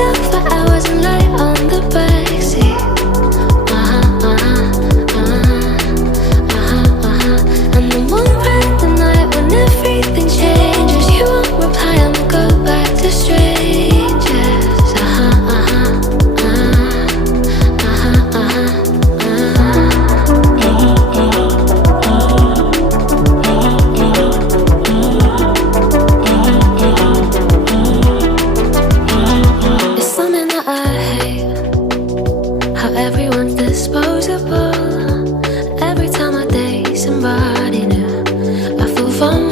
Talk for hours and lie on the backseat. And the moon bright the night when everything changes. You won't reply, I'ma go back to strangers. It's something that I hate, how everyone's disposable. Every time I date somebody new, I feel vulnerable.